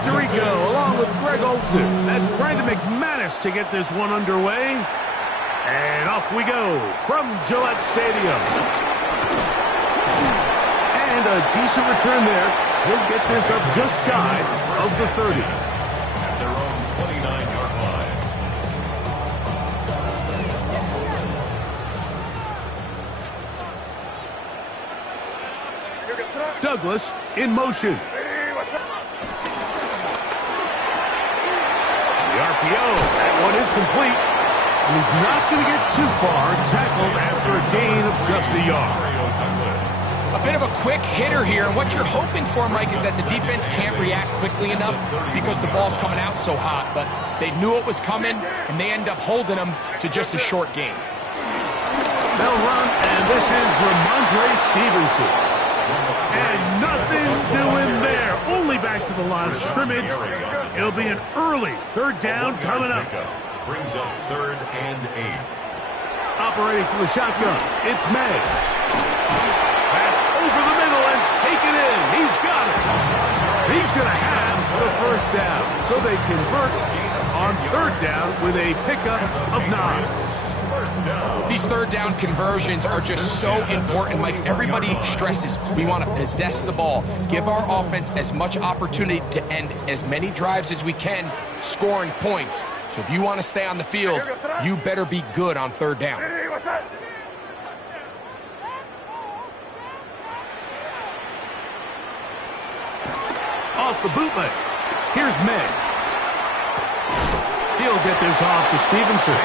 victory go, along with Greg Olson. That's Brandon McManus to get this one underway. And off we go from Gillette Stadium. And a decent return there. He'll get this up just shy of the 30. At their own 29-yard line. Douglas in motion. The RPO, that one is complete. And he's not going to get too far, tackled after a gain of just a yard. A bit of a quick hitter here, and what you're hoping for, Mike, is that the defense can't react quickly enough because the ball's coming out so hot, but they knew it was coming, and they end up holding them to just a short gain. They'll run, and this is Ramondre Stevenson. And nothing doing there, only back to the line of scrimmage. It'll be an early third down coming up. Brings up 3rd and 8. Operating from the shotgun, it's May. That's over the middle and taken in. He's got it. He's going to have the first down. So they convert on 3rd down with a pickup of 9. These 3rd down conversions are just so important, Mike. Everybody stresses we want to possess the ball, give our offense as much opportunity to end as many drives as we can, scoring points. So if you want to stay on the field, you better be good on 3rd down. Off the bootleg. Here's May. He'll get this off to Stevenson.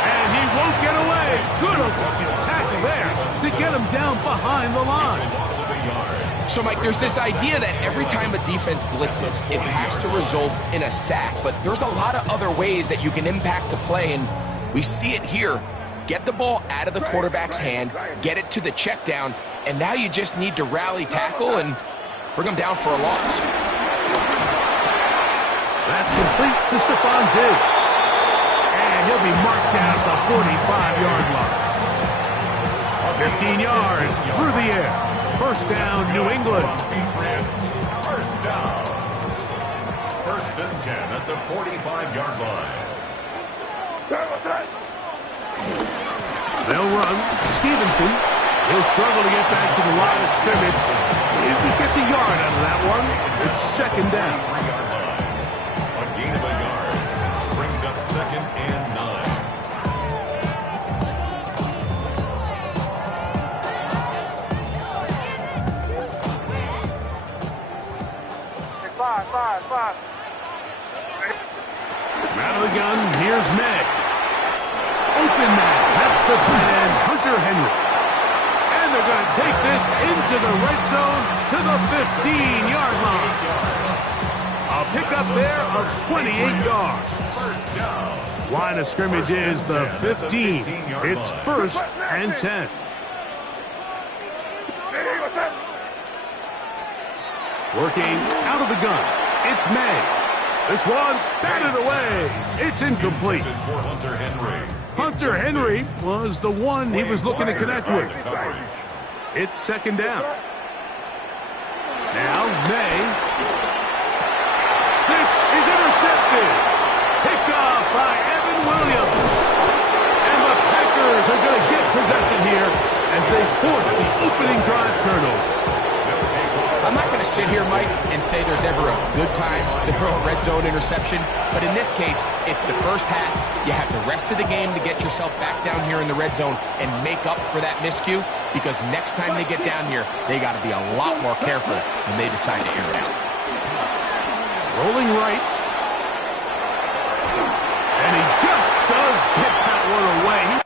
And he won't get away. Good open tackle there to get him down behind the line. So, Mike, there's this idea that every time a defense blitzes, it has to result in a sack. But there's a lot of other ways that you can impact the play, and we see it here. Get the ball out of the quarterback's hand, get it to the check down, and now you just need to rally tackle and bring them down for a loss. That's complete to Stephon Diggs. And he'll be marked down at the 45-yard line. 15 yards through the air. First down, New England. First down. 1st and 10 at the 45-yard line. They'll run. Stevenson. He'll struggle to get back to the line of scrimmage. If he gets a yard out of that one, it's 2nd down. A gain of a yard. Brings up 2nd and 9. Five. Out of the gun, here's May. Open man. That's the tight end, Hunter Henry. And they're going to take this into the red zone to the 15-yard line. A pickup there of 28 yards. Line of scrimmage is the 15. It's 1st and 10. Working out of the gun. It's May. This one batted away. It's incomplete. Hunter Henry was the one he was looking to connect with. It's 2nd down. Now May. This is intercepted. Picked off by Evan Williams. And the Packers are going to get possession here as they force the opening drive turnover. I'm not going to sit here, Mike, and say there's ever a good time to throw a red zone interception, but in this case, it's the first half. You have the rest of the game to get yourself back down here in the red zone and make up for that miscue, because next time they get down here, they got to be a lot more careful when they decide to air it out. Rolling right. And he just does get that one away.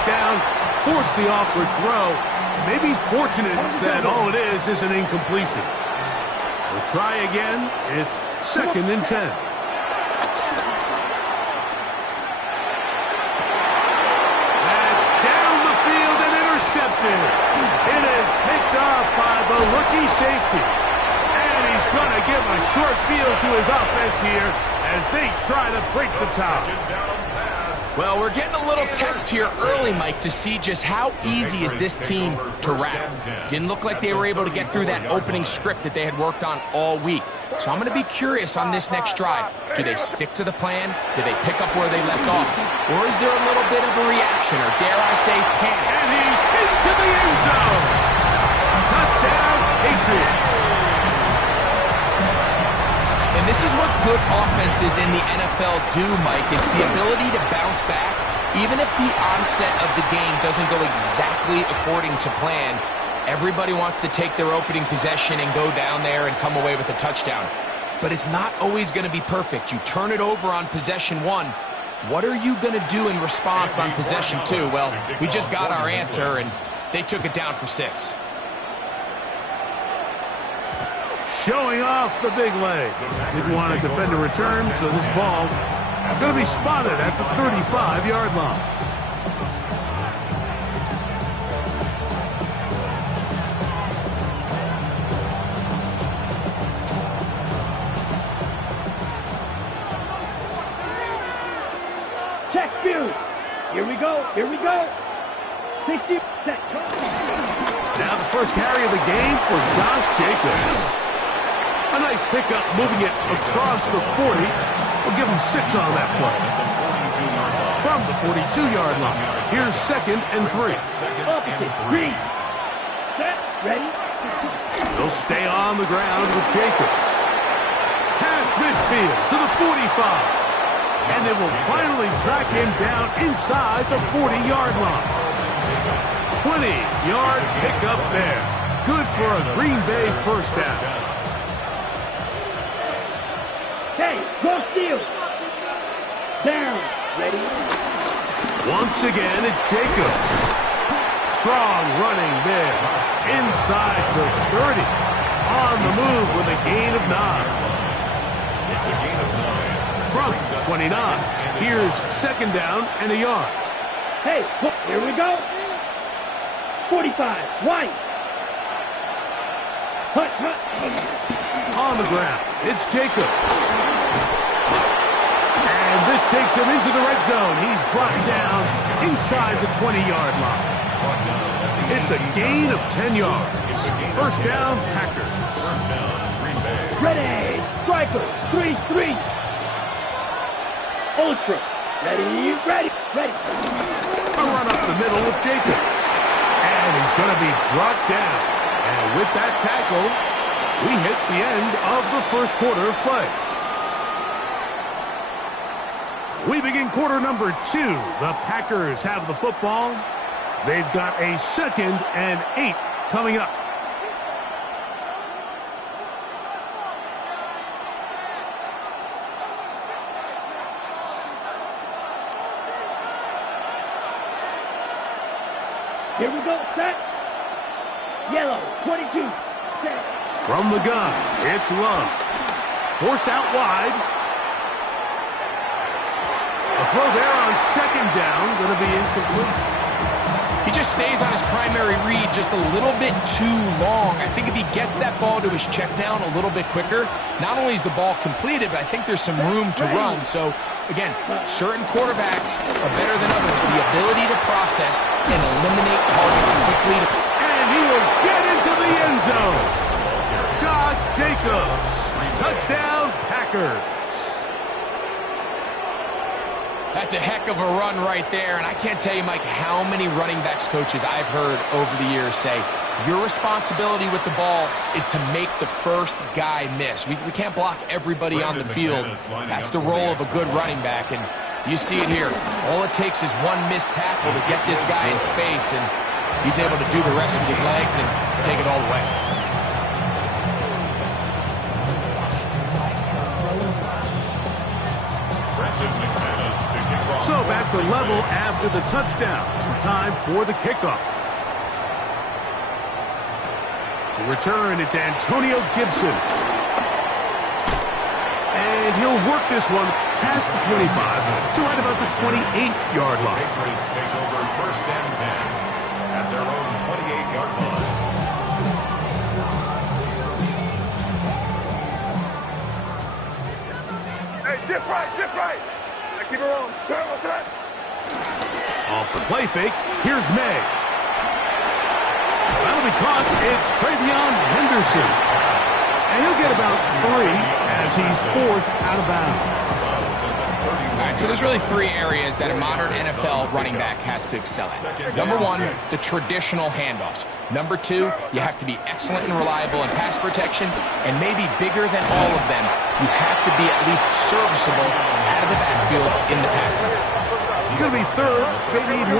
first down, forced the awkward throw. Maybe he's fortunate that all it is an incompletion. We'll try again. It's 2nd and 10. That's down the field and intercepted. It is picked off by the rookie safety. And he's going to give a short field to his offense here as they try to break the tie. Well, we're getting a little test here early, Mike, to see just how easy is this team to wrap. Didn't look like they were able to get through that opening script that they had worked on all week. So I'm going to be curious on this next drive. Do they stick to the plan? Do they pick up where they left off? Or is there a little bit of a reaction, or dare I say panic? And he's into the end zone. Touchdown, Patriots. And this is what good offenses in the NFL do, Mike. It's the ability to bounce back, even if the onset of the game doesn't go exactly according to plan. Everybody wants to take their opening possession and go down there and come away with a touchdown. But it's not always going to be perfect. You turn it over on possession 1. What are you going to do in response on possession 2? Well, we just got our answer, and they took it down for 6. Showing off the big leg. Didn't want to defend a return, so this ball going to be spotted at the 35-yard line. Check view. Here we go. Here we go. 60 seconds. Now the first carry of the game for Josh Jacobs. A nice pickup, moving it across the 40. We'll give him 6 on that play. From the 42-yard line. Here's 2nd and 3. Opposite. Green. Set. Ready. They'll stay on the ground with Jacobs. Past midfield to the 45. And they will finally track him down inside the 40-yard line. 20-yard pickup there. Good for a Green Bay first down. Hey, go steal. Down. Ready. Once again, it's Jacobs. Strong running there. Inside the 30. On the move with a gain of 9. It's a gain of 9. From 29. Here's 2nd down and a yard. Hey, here we go. 45. White. Hut, hut. On the ground, it's Jacobs. And this takes him into the red zone. He's brought down inside the 20-yard line. It's a gain of 10 yards. First down, Packers. First down, Green Bay. Ready. Striker. 3-3. Ultra. Ready. Ready. Ready. A run up the middle with Jacobs. And he's going to be brought down. And with that tackle, we hit the end of the first quarter of play. We begin quarter number 2. The Packers have the football. They've got a 2nd and 8 coming up. Here we go. Set. Yellow. 22. Set. From the gun, it's Love. Forced out wide. A throw there on 2nd down, going to be incomplete. He just stays on his primary read just a little bit too long. I think if he gets that ball to his check down a little bit quicker, not only is the ball completed, but I think there's some room to run. So, again, certain quarterbacks are better than others. The ability to process and eliminate targets quickly. And he will get into the end zone. Josh Jacobs. Touchdown, Packers. That's a heck of a run right there, and I can't tell you, Mike, how many running backs coaches I've heard over the years say, your responsibility with the ball is to make the first guy miss. We can't block everybody on the field. That's the role of a good running back, and you see it here. All it takes is one missed tackle to get this guy in space, and he's able to do the rest with his legs and take it all the way. So back to level after the touchdown. Time for the kickoff. To return, it's Antonio Gibson. And he'll work this one past the 25 to right about the 28-yard line. Patriots take over first and 10 at their own 28-yard line. Hey, dip right. I keep it rolling. What's that? Off the play fake, here's May. That'll be caught. It's Travion Henderson. And he'll get about 3 as he's forced out of bounds. All right, so there's really 3 areas that a modern NFL running back has to excel at. Number 1, the traditional handoffs. Number 2, you have to be excellent and reliable in pass protection. And maybe bigger than all of them, you have to be at least serviceable out of the backfield in the passing. He's going to be third. They need 1.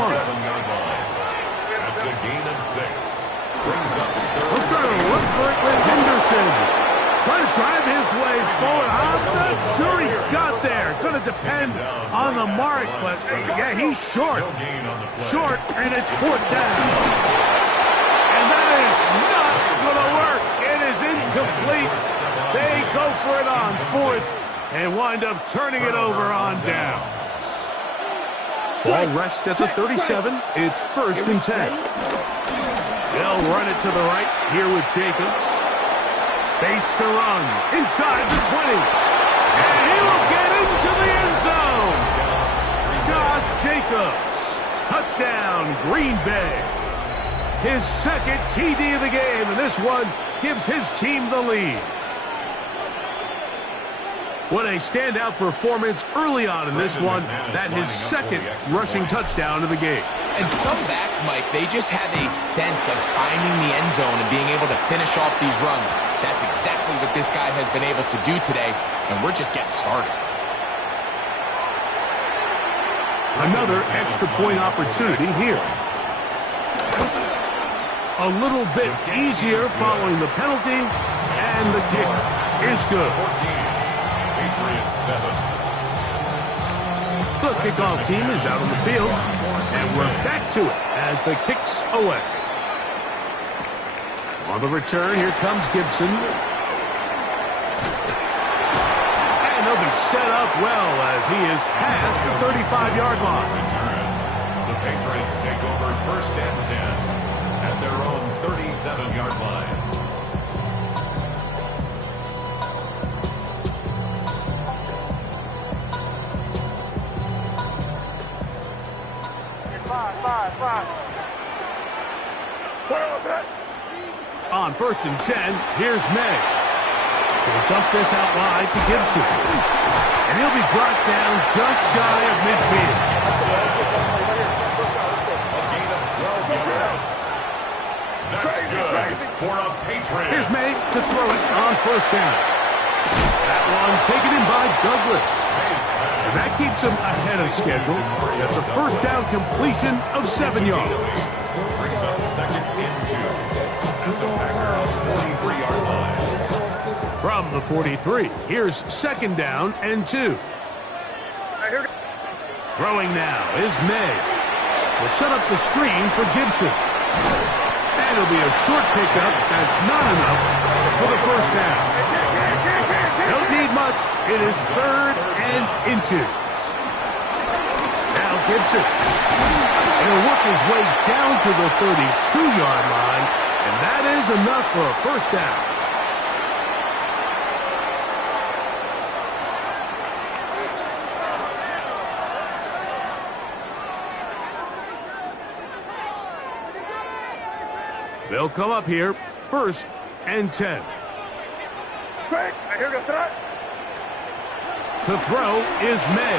That's a gain of 6. Brings up He'll try to look for it with Henderson. Trying to drive his way forward. I'm not sure he got there. Going to depend on the mark, but yeah, he's short. Short, and it's 4th down. And that is not going to work. It is incomplete. They go for it on 4th and wind up turning it over on down. Ball rests at the 37. It's 1st and 10. They'll run it to the right here with Jacobs. Space to run inside the 20. And he will get into the end zone. Josh Jacobs. Touchdown, Green Bay. His 2nd TD of the game, and this one gives his team the lead. What a standout performance early on in this one. That his 2nd rushing touchdown of the game. And some backs, Mike, they just have a sense of finding the end zone and being able to finish off these runs. That's exactly what this guy has been able to do today, and we're just getting started. Another extra point opportunity here. A little bit easier following the penalty, and the kick is good. 14. Patriots 7. The kickoff team is out on the field, and we're back to it as the kick's away. On the return, here comes Gibson. And they'll be set up well as he is past the 35-yard line. The Patriots take over first and 10 at their own 37-yard line. Five. What's that? On 1st and 10, here's May. He'll dump this out wide to Gibson. And he'll be brought down just shy of midfield. A gain of 12 yards. That's good for a Patriot. Here's May to throw it on 1st down. That one taken in by Douglas. And that keeps him ahead of schedule. That's a 1st down completion of 7 yards. Brings up 2nd and 2 at the Packers' 43-yard line. From the 43, here's 2nd down and 2. Throwing now is May. Will set up the screen for Gibson. And it'll be a short pickup. That's not enough for the 1st down. Don't need much. It is 3rd and inches. Now Gibson. He'll work his way down to the 32-yard line, and that is enough for a 1st down. They'll come up here, 1st and 10. Quick, here goes that. To throw is May.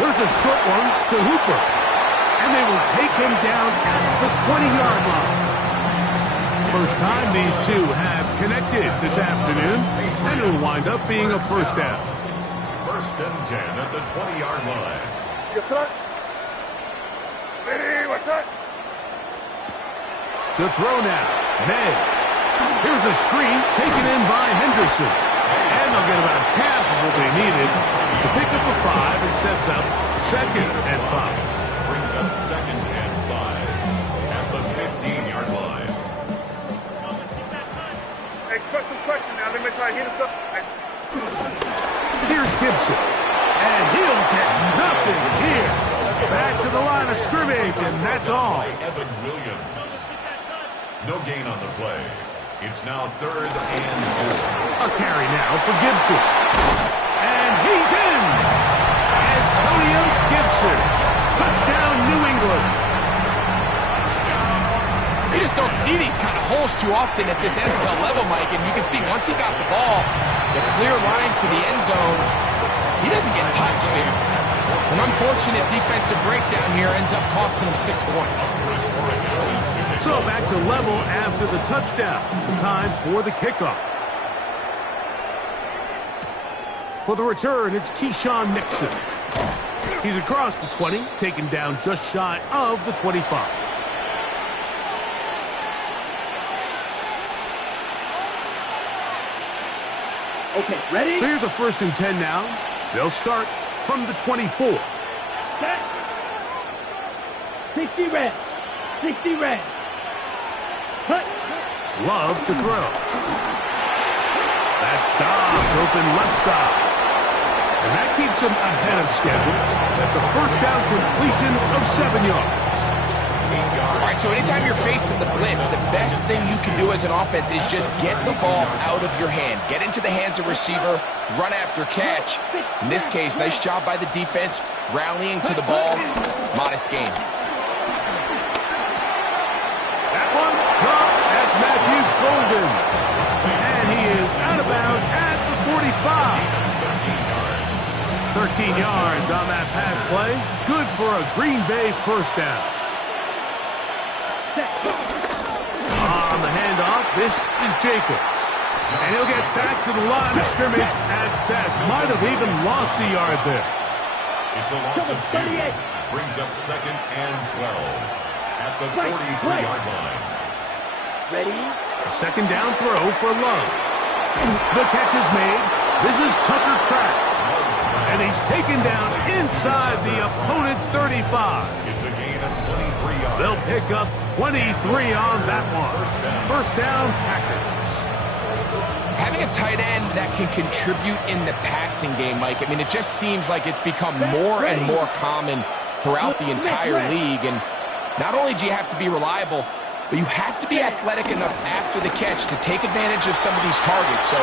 There's a short one to Hooper. And they will take him down at the 20-yard line. First time these two have connected this afternoon, and it'll wind up being a 1st down. 1st and 10 at the 20-yard line. What's that? Hey, what's that? To throw now, May. Here's a screen taken in by Henderson. And they'll get about half of what they needed to pick up a 5 and sets up 2nd and 5. Brings up 2nd and 5 at the 15-yard line. Expect some pressure now. They're going to try to hit us up. Here's Gibson. And he'll get nothing here. Back to the line of scrimmage, and that's all. Evan Williams. No gain on the play. It's now 3rd and 2. A carry now for Gibson. And he's in. Antonio Gibson. Touchdown, New England. You just don't see these kind of holes too often at this NFL level, Mike. And you can see once he got the ball, the clear line to the end zone, he doesn't get touched. An unfortunate defensive breakdown here ends up costing him 6 points. So back to level after the touchdown. Time for the kickoff. For the return, it's Keyshawn Nixon. He's across the 20, taken down just shy of the 25. Okay, ready? So here's a 1st and 10 now. They'll start from the 24. Set. 60 red. 60 red. Cut. Love to throw. That's Dobbs open left side. And that keeps him ahead of schedule. That's a 1st down completion of 7 yards. All right, so anytime you're facing the blitz, the best thing you can do as an offense is just get the ball out of your hand. Get into the hands of receiver, run after catch. In this case, nice job by the defense, rallying to the ball. Modest game. That one, caught. That's Matthew Golden. And he is out of bounds at the 45. 13 yards on that pass play. Good for a Green Bay 1st down. On the handoff, this is Jacobs. And he'll get back to the line of scrimmage at best. Might have even lost a yard there. It's a loss of 2. Brings up 2nd and 12 at the 43-yard line. Ready? A 2nd down throw for Love. The catch is made. This is Tucker Kraft. And he's taken down inside the opponent's 35. It's a gain of 23 yards. They'll pick up 23 on that one. 1st down, Packers. Having a tight end that can contribute in the passing game, Mike, I mean, it just seems like it's become more and more common throughout the entire league. And not only do you have to be reliable, but you have to be athletic enough after the catch to take advantage of some of these targets. So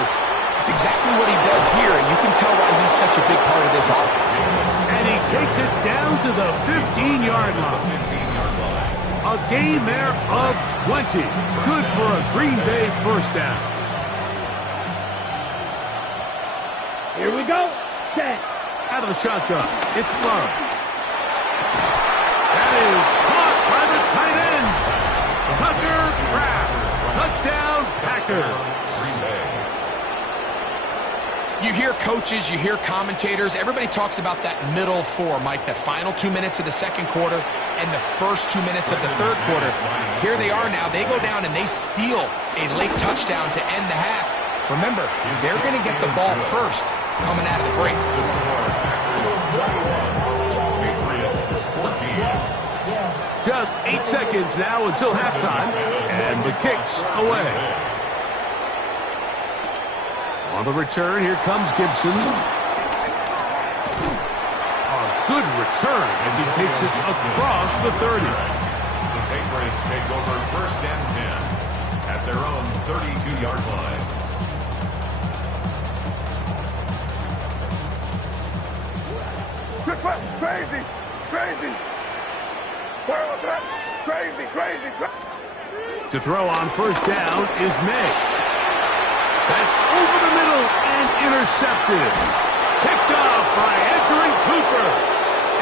it's exactly what he does here, and you can tell why he's such a big part of this offense. And he takes it down to the 15-yard line. A gain there of 20. Good for a Green Bay 1st down. Here we go. Set. Out of the shotgun, it's Love. That is caught by the tight end. Tucker Kraft. Touchdown, Packers. You hear coaches, you hear commentators, everybody talks about that middle 4, Mike, the final 2 minutes of the 2nd quarter and the first 2 minutes of the 3rd quarter. Here they are now. They go down and they steal a late touchdown to end the half. Remember, they're going to get the ball first coming out of the break. Patriots 14. Just 8 seconds now until halftime, and the kick's away. On the return, here comes Gibson. A good return as he takes it across the 30. The Patriots take over 1st and 10 at their own 32-yard line. Crazy. Crazy. What's that? Crazy. To throw on 1st down is May. That's over the middle and intercepted. Picked off by Edgerrin Cooper.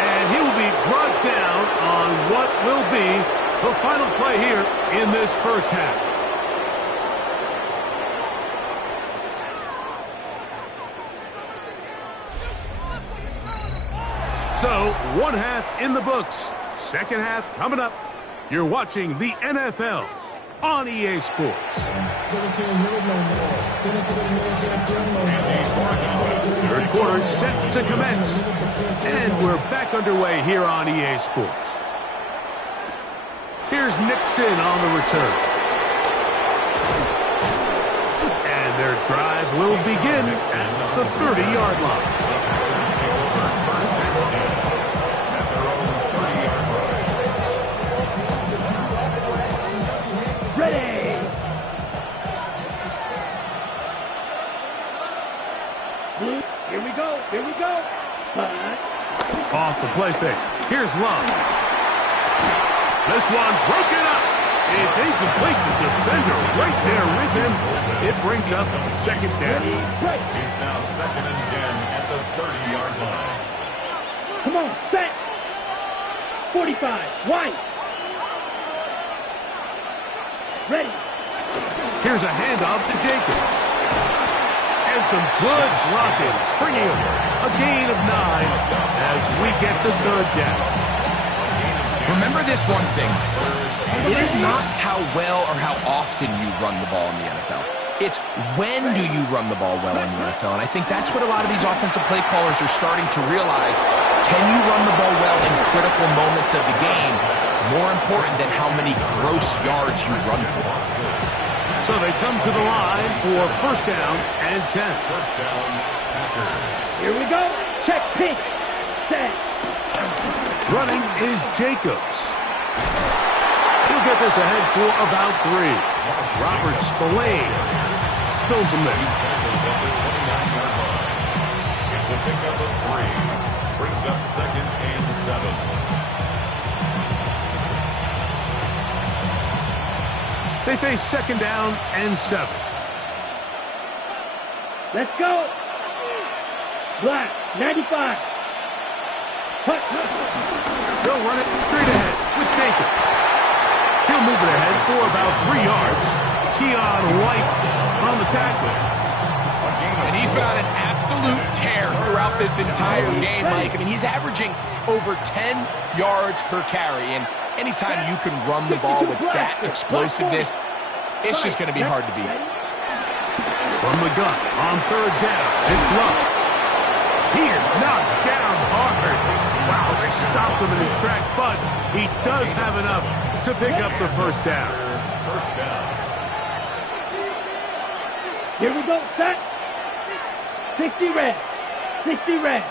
And he will be brought down on what will be the final play here in this 1st half. So, 1 half in the books. 2nd half coming up. You're watching the NFL on EA Sports. Third quarter set to commence. And we're back underway here on EA Sports. Here's Nixon on the return. And their drive will begin at the 30-yard line. Ready. Blue. Here we go. Here we go. Off the play fake. Here's Love. This one broken up. It's incomplete. The defender right there with him. It brings up second down. It's now 2nd and 10 at the 30-yard line. Come on, set. 45. White. Ready. Here's a handoff to Jacobs. And some good blocking. Springing a gain of 9 as we get to third down. Remember this one thing. It is not how well or how often you run the ball in the NFL. It's when do you run the ball well in the NFL. And I think that's what a lot of these offensive play callers are starting to realize. Can you run the ball well in critical moments of the game? More important than how many gross yards you run for. So they come to the line for first down and 10. First down, Packers. Here we go. Check pitch. Set. Running is Jacobs. He'll get this ahead for about 3. Robert Spillane spills him there. He's tackled at the 29-yard line. It's a pickup of 3. Brings up 2nd and 7. They face second down and 7. Let's go. Black. 95. Hut. They'll run it straight ahead with Jacobs. He'll move it ahead for about 3 yards. Keon White on the tackle. And he's been on an absolute tear throughout this entire game, Mike. I mean, he's averaging over 10 yards per carry. And anytime you can run the ball with that explosiveness, it's just going to be hard to beat. From the gun on third down, it's Love. He is knocked down hard. Wow, they stopped him in his tracks, but he does have enough to pick up the first down. First down. Here we go. Set. 60 red. 60 red.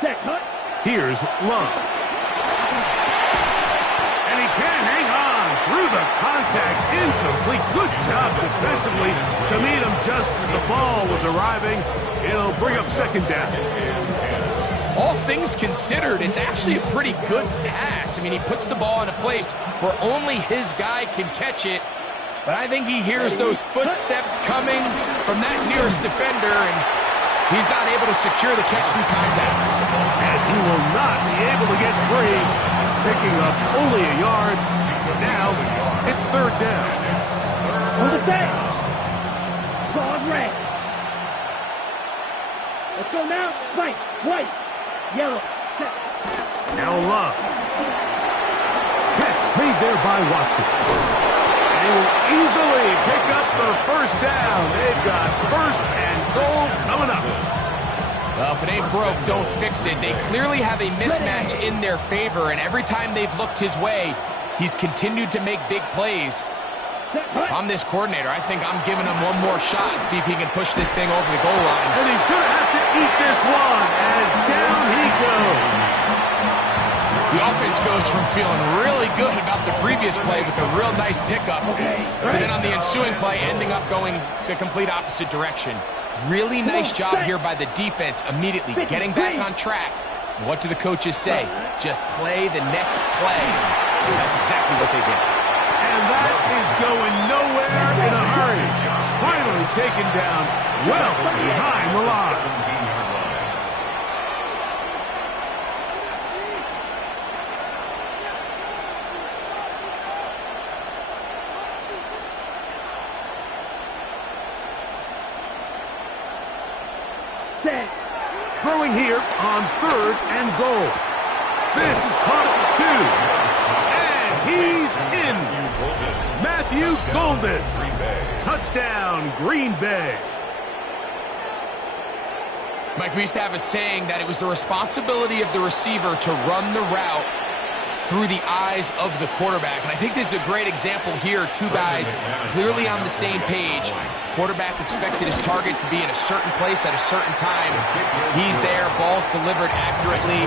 Set. Cut. Here's Love. And he can't hang on through the contact. Incomplete. Good job defensively to meet him just as the ball was arriving. It'll bring up second down. All things considered, it's actually a pretty good pass. I mean, he puts the ball in a place where only his guy can catch it. But I think he hears those footsteps coming from that nearest defender, and he's not able to secure the catch through contact. And he will not be able to get free, picking up only a yard. Now it's third down. On the set. Dog red. Let's go now. White. White. Yellow. Set. Now Love. Catch made there by Watson. And he will easily pick up the first down. They've got first and goal coming up. Well, if it ain't broke, don't fix it. They clearly have a mismatch in their favor, and every time they've looked his way, he's continued to make big plays. If I'm this coordinator, I think I'm giving him one more shot and see if he can push this thing over the goal line. And he's going to have to eat this one as down he goes. The offense goes from feeling really good about the previous play with a real nice pickup to then on the ensuing play ending up going the complete opposite direction. Really nice job here by the defense immediately getting back on track. What do the coaches say? Just play the next play. That's exactly what they did. And that is going nowhere in a hurry. Finally taken down well behind the line. 17-yard line. Set. Throwing here on third and goal. This is caught at the 2. And he's in. Matthew Golden. Touchdown, Green Bay. Mike, we used to have a saying that it was the responsibility of the receiver to run the route through the eyes of the quarterback. And I think this is a great example here. Two guys clearly on the same page. Quarterback expected his target to be in a certain place at a certain time. He's there, ball's delivered accurately.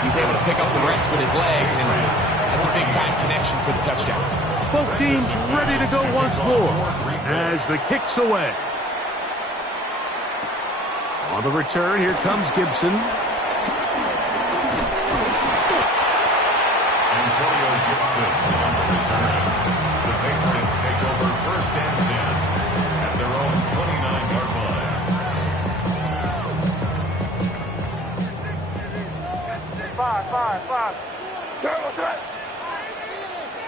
He's able to pick up the rest with his legs, and that's a big-time connection for the touchdown. Both teams ready to go once more as the kick's away. On the return, here comes Gibson. Antonio Gibson on the return. The Patriots take over 1st and 10 at their own 29-yard line. Five. What's that?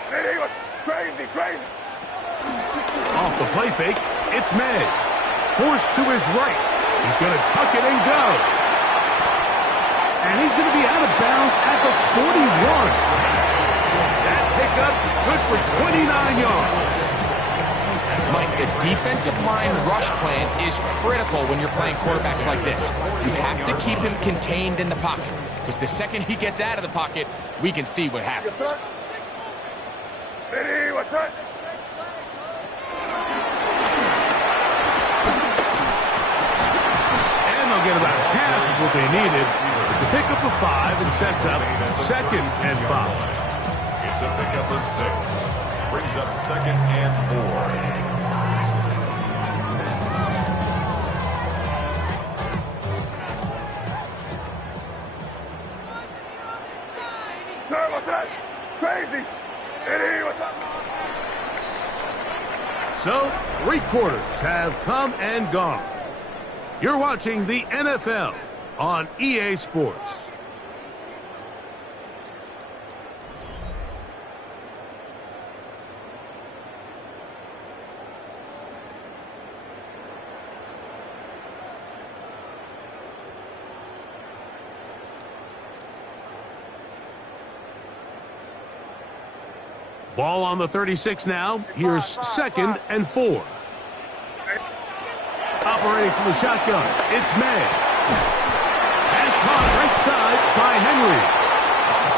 He was crazy. Off the play fake, it's May. Forced to his right. He's going to tuck it and go. And he's going to be out of bounds at the 41. That pickup good for 29 yards. Mike, the defensive line rush plan is critical when you're playing quarterbacks like this. You have to keep him contained in the pocket, because the second he gets out of the pocket, we can see what happens. What's that? They'll get about half of what they needed. It's a pickup of 5 and sets up 2nd and 5. It's a pickup of 6. Brings up 2nd and 4. No, what's that? Crazy. What's up? So, 3 quarters have come and gone. You're watching the NFL on EA Sports. Ball on the 36 now. Here's 2nd and 4. Operating from the shotgun, it's May. Has caught right side by Henry.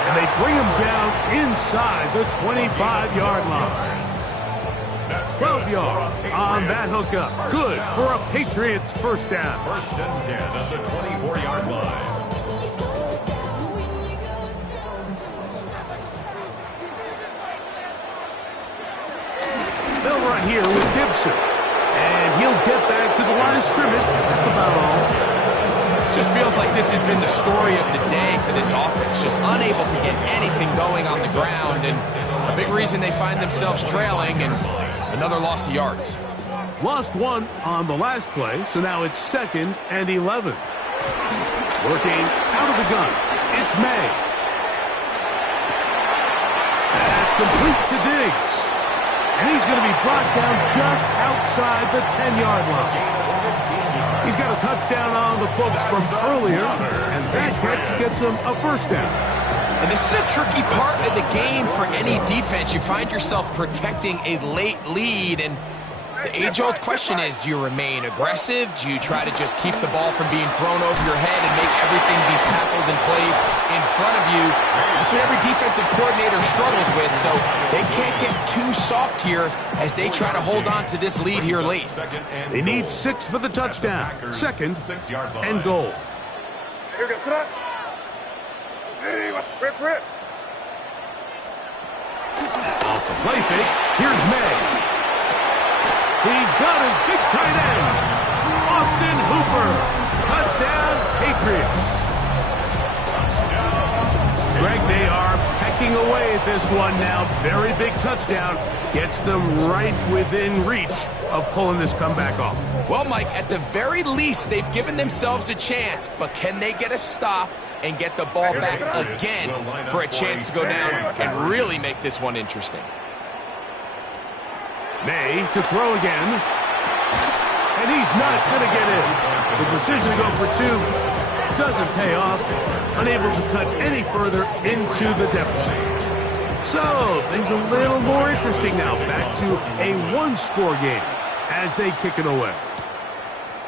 And they bring him down inside the 25-yard line. 12 yards on that hookup. Good for a Patriots first down. 1st and 10 at the 24-yard line. They'll run here with Gibson. And he'll get back to the line of scrimmage. That's about all. Just feels like this has been the story of the day for this offense. Just unable to get anything going on the ground. And a big reason they find themselves trailing, and another loss of yards. Lost 1 on the last play, so now it's 2nd and 11. Working out of the gun, it's May. That's complete to Diggs. And he's going to be brought down just outside the 10-yard line. He's got a touchdown on the books from earlier, and that catch gets him a first down. And this is a tricky part of the game for any defense. You find yourself protecting a late lead, and the age-old question is, do you remain aggressive? Do you try to just keep the ball from being thrown over your head and make everything be tackled and played in front of you? That's what every defensive coordinator struggles with, so they can't get too soft here as they try to hold on to this lead here late. They need 6 for the touchdown. 2nd and goal. Here we go, sit up. Rip. Off the play fake, here's May. He's got his big tight end, Austin Hooper. Touchdown, Patriots. Greg, they are pecking away at this one now. Very big touchdown. Gets them right within reach of pulling this comeback off. Well, Mike, at the very least, they've given themselves a chance, but can they get a stop and get the ball back again for a chance to go down and really make this one interesting? May to throw again. And he's not going to get in. The decision to go for 2 doesn't pay off. unable to cut any further into the deficit. So, things a little more interesting now. Back to a one-score game as they kick it away.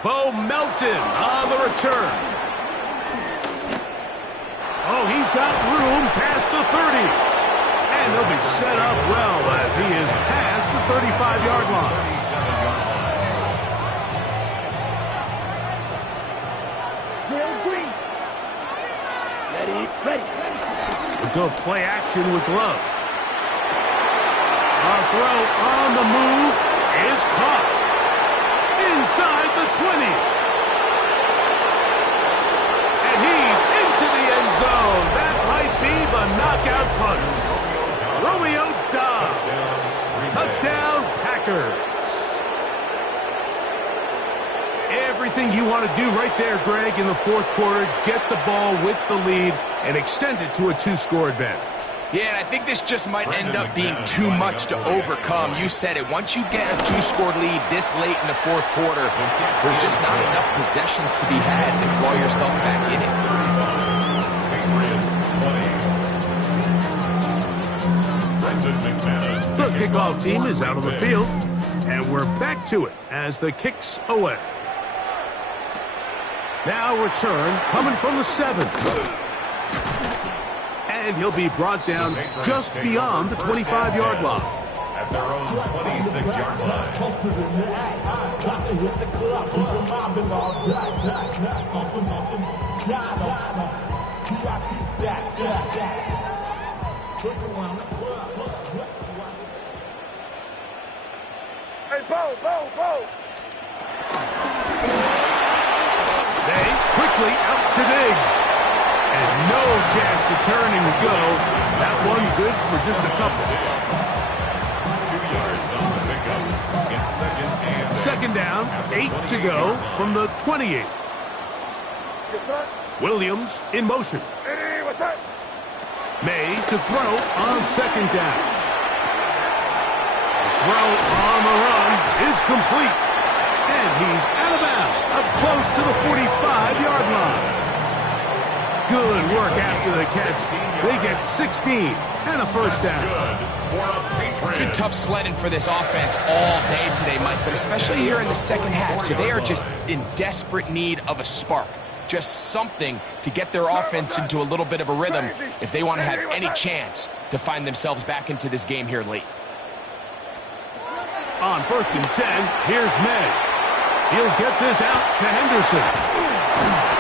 Bo Melton on the return. Oh, he's got room past the 30. And he'll be set up well as he is past the 35-yard line. Still green. Ready. We'll go play action with Love. Our throw on the move is caught. Inside the 20. And he's into the end zone. That might be the knockout punch. Romeo Dobbs. Touchdown, Packers. Everything you want to do right there, Greg, in the fourth quarter. Get the ball with the lead and extend it to a two-score advantage. Yeah, and I think this just might end up being too much to overcome. You said it. Once you get a two-score lead this late in the fourth quarter, there's just not enough possessions to be had to claw yourself back in it. The kickoff team is out on the field, and we're back to it as the kick's away. Now return coming from the 7. And he'll be brought down just beyond the 25-yard line. At their own 26-yard Hey, Bo! They quickly out to Diggs. And no chance to turn and go. That one good for just a couple. 2 yards on the pickup. It's Second down, 8 to go from the 28. Yes, sir. Williams in motion. Hey, what's that? May to throw on second down. The throw on the run is complete. And he's out of bounds, up close to the 45-yard line. Good work after the catch. They get 16 and a first down. It's been tough sledding for this offense all day today, Mike, but especially here in the second half. So they are just in desperate need of a spark. Just something to get their offense into a little bit of a rhythm if they want to have any chance to find themselves back into this game here late. On 1st and 10, here's May. He'll get this out to Henderson.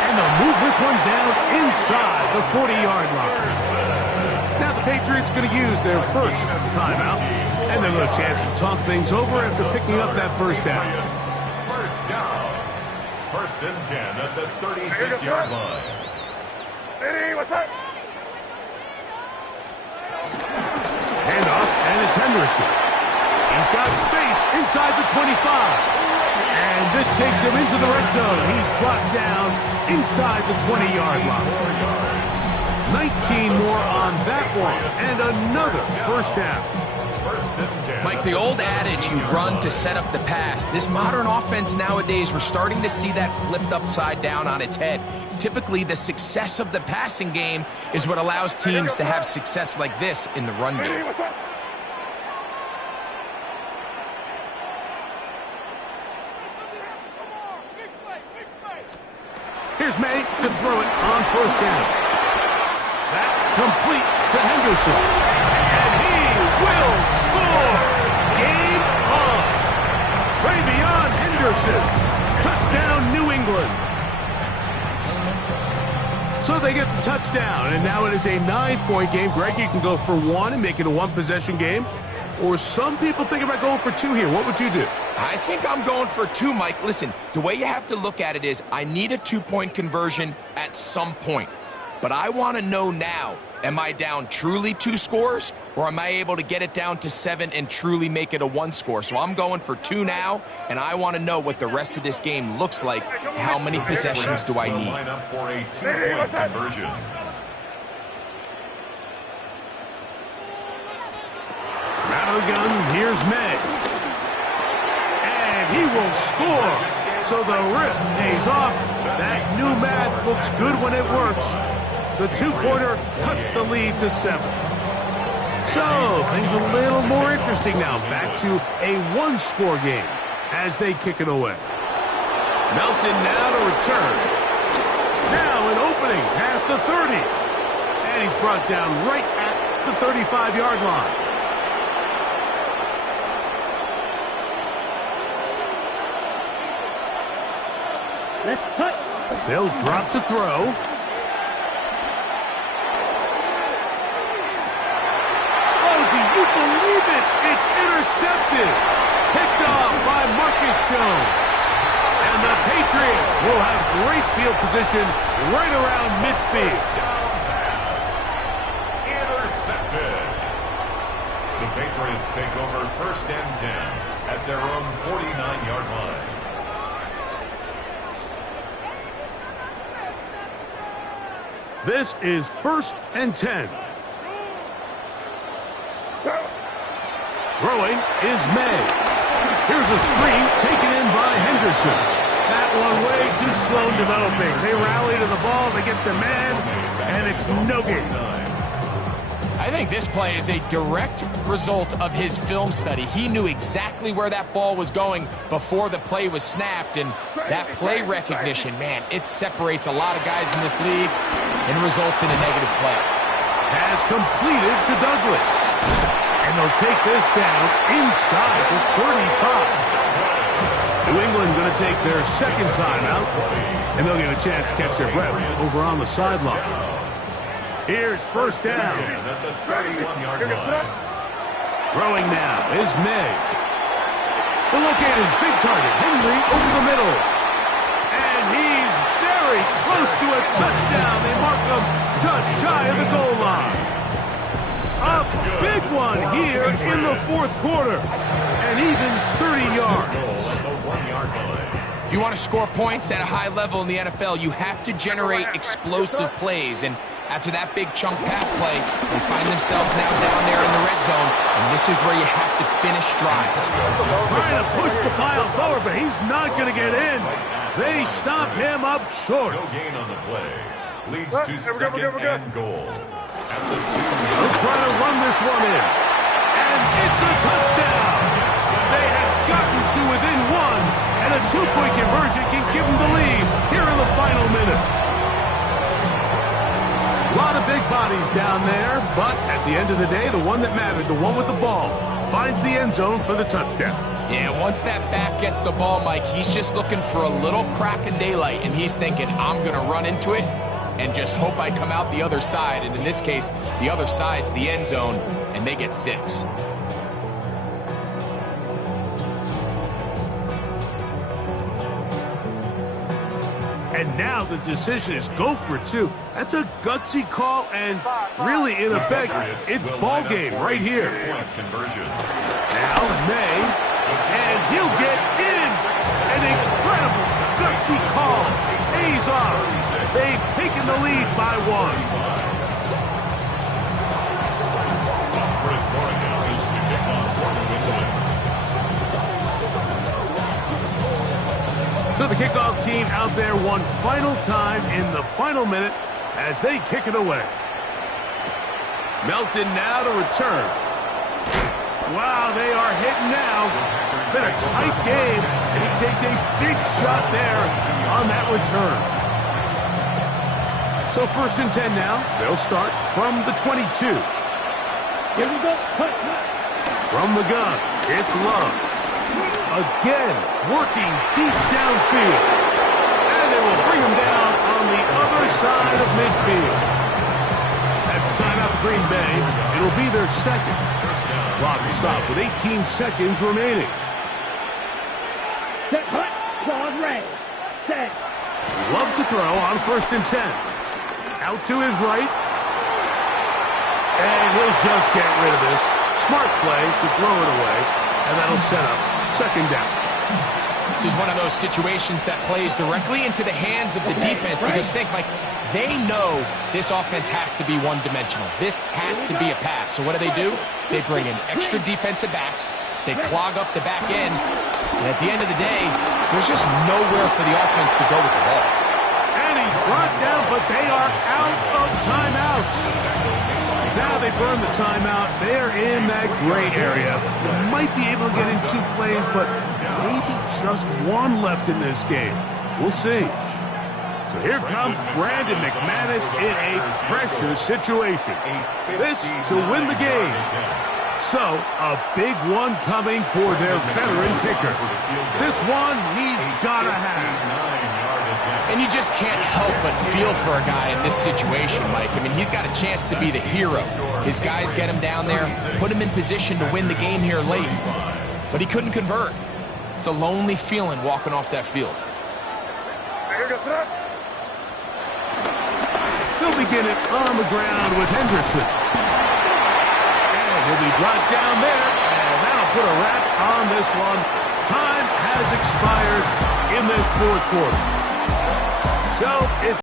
And they'll move this one down inside the 40-yard line. Now the Patriots going to use their first timeout. And they'll have a chance to talk things over after picking up that first down. First down. 1st and 10 at the 36-yard line. Hey, what's that? Handoff, and it's Henderson. He's got space inside the 25. And this takes him into the red zone. He's brought down inside the 20-yard line. 19 more on that one, and another first down. Mike, the old adage, you run to set up the pass. This modern offense nowadays, we're starting to see that flipped upside down on its head. Typically, the success of the passing game is what allows teams to have success like this in the run game. Here's May to throw it on first down. That complete to Henderson. And he will score. Game on. Travion Henderson. Touchdown, New England. So they get the touchdown, and now it is a 9-point game. Greg, you can go for one and make it a one-possession game. Or some people think about going for two here. What would you do? I think I'm going for two, Mike. Listen, the way you have to look at it is I need a 2-point conversion at some point. But I want to know now, am I down truly 2 scores, or am I able to get it down to 7 and truly make it a 1 score? So I'm going for 2 now, and I want to know what the rest of this game looks like. How many possessions do I need? Line up for a 2-point conversion. Out of the gun, here's May. And he will score. So the wrist pays off. That new mat looks good when it works. The two-pointer cuts the lead to 7. So, things a little more interesting now. Back to a one-score game as they kick it away. Melton now to return. Now an opening past the 30. And he's brought down right at the 35-yard line. Let's cut. They'll drop to throw. Oh, do you believe it? It's intercepted. Picked off by Marcus Jones. And the Patriots will have great field position right around midfield. Intercepted. The Patriots take over 1st and 10 at their own 49-yard line. This is 1st and 10. Throwing is May. Here's a screen taken in by Henderson. That one way too slow in developing. They rally to the ball, they get the man, and it's no gain. I think this play is a direct result of his film study. He knew exactly where that ball was going before the play was snapped, and that play recognition, man, it separates a lot of guys in this league and results in a negative play. Pass completed to Douglas. And they'll take this down inside the 35. New England going to take their second timeout, and they'll get a chance to catch their breath over on the sideline. Here's 1st down. Throwing now is May. The locate is big target, Henry over the middle. And he's very close to a touchdown. They mark him just shy of the goal line. A big one here in the 4th quarter. And even 30 yards. If you want to score points at a high level in the NFL, you have to generate explosive plays. And after that big chunk pass play, they find themselves now down there in the red zone. And this is where you have to finish drives. Trying to push the pile forward, but he's not going to get in. They stop him up short. No gain on the play. Leads to 2nd and goal. They'll try to run this one in. And it's a touchdown. They have gotten to within 1, and a 2-point conversion can give them the lead here in the final minute. A lot of big bodies down there, but at the end of the day, the one that mattered, the one with the ball, finds the end zone for the touchdown. Yeah, once that back gets the ball, Mike, he's just looking for a little crack in daylight, and he's thinking, I'm going to run into it and just hope I come out the other side. And in this case, the other side's the end zone, and they get 6. And now the decision is go for 2. That's a gutsy call, and really, in effect, it's ball game right here. Now May, and he'll get in. An incredible gutsy call. Pays off. They've taken the lead by 1. So the kickoff team out there one final time in the final minute as they kick it away. Melton now to return. Wow, they are hitting now. It's been a tight game, and he takes a big shot there on that return. So 1st and 10 now. They'll start from the 22. Here we go. From the gun, it's Love. Again, working deep downfield. And they will bring him down on the other side of midfield. That's a timeout for Green Bay. It'll be their second. Clock will stop with 18 seconds remaining. Set, hut, claws, red. Set. Love to throw on 1st and 10. Out to his right. And he'll just get rid of this. Smart play to throw it away. And that'll set up 2nd down. This is one of those situations that plays directly into the hands of the defense, because think, Mike, they know this offense has to be one-dimensional. This has to be a pass. So what do? They bring in extra defensive backs. They clog up the back end. And at the end of the day, there's just nowhere for the offense to go with the ball. And he's brought down, but they are out of time. might burn the timeout. They're in that gray area. You might be able to get in 2 plays, but maybe just 1 left in this game. We'll see. So here comes Brandon McManus in a pressure situation. This to win the game. So, a big one coming for their veteran kicker. This one he's got to have. And you just can't help but feel for a guy in this situation, Mike. I mean, he's got a chance to be the hero. His guys get him down there, put him in position to win the game here late. But he couldn't convert. It's a lonely feeling walking off that field. They'll begin it on the ground with Henderson. And he'll be brought down there, and that'll put a wrap on this one. Time has expired in this 4th quarter. So it's